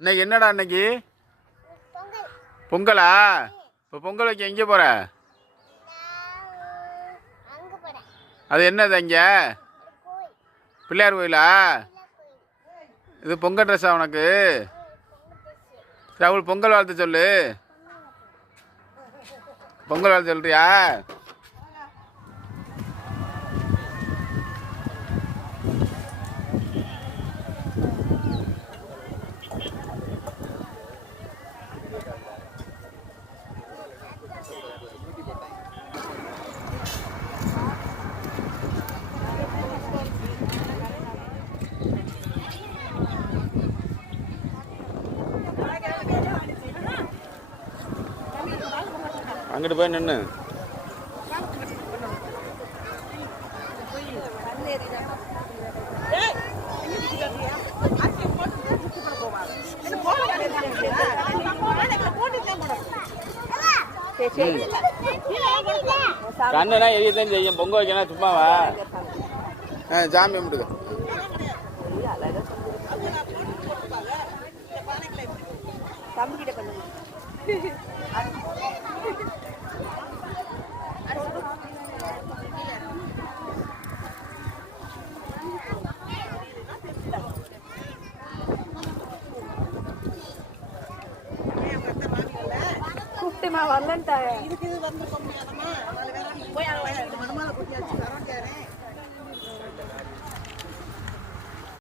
இன்னைக்கு என்னடா இன்னைக்கு பொங்கலா? இப்போ பொங்கல் வைக்க எங்கே போற? அது என்னது அங்கே? பிள்ளையார் கோயிலா? இது பொங்கல் ட்ரெஸ்ஸா உனக்கு? அவள் பொங்கல் வாழ்த்து சொல்லு. பொங்கல் வாழ்த்து சொல்றியா? அங்கிட்டு போய் நின்று கண்ணுனா எரியதான் செய்யும். பொங்க வைக்கணும் சும்மாவா? சாமி கும்பிடுங்க. வரலன்ட்டாங்க. இதுக்கு வந்து போய் மனமால குட்டியாச்சு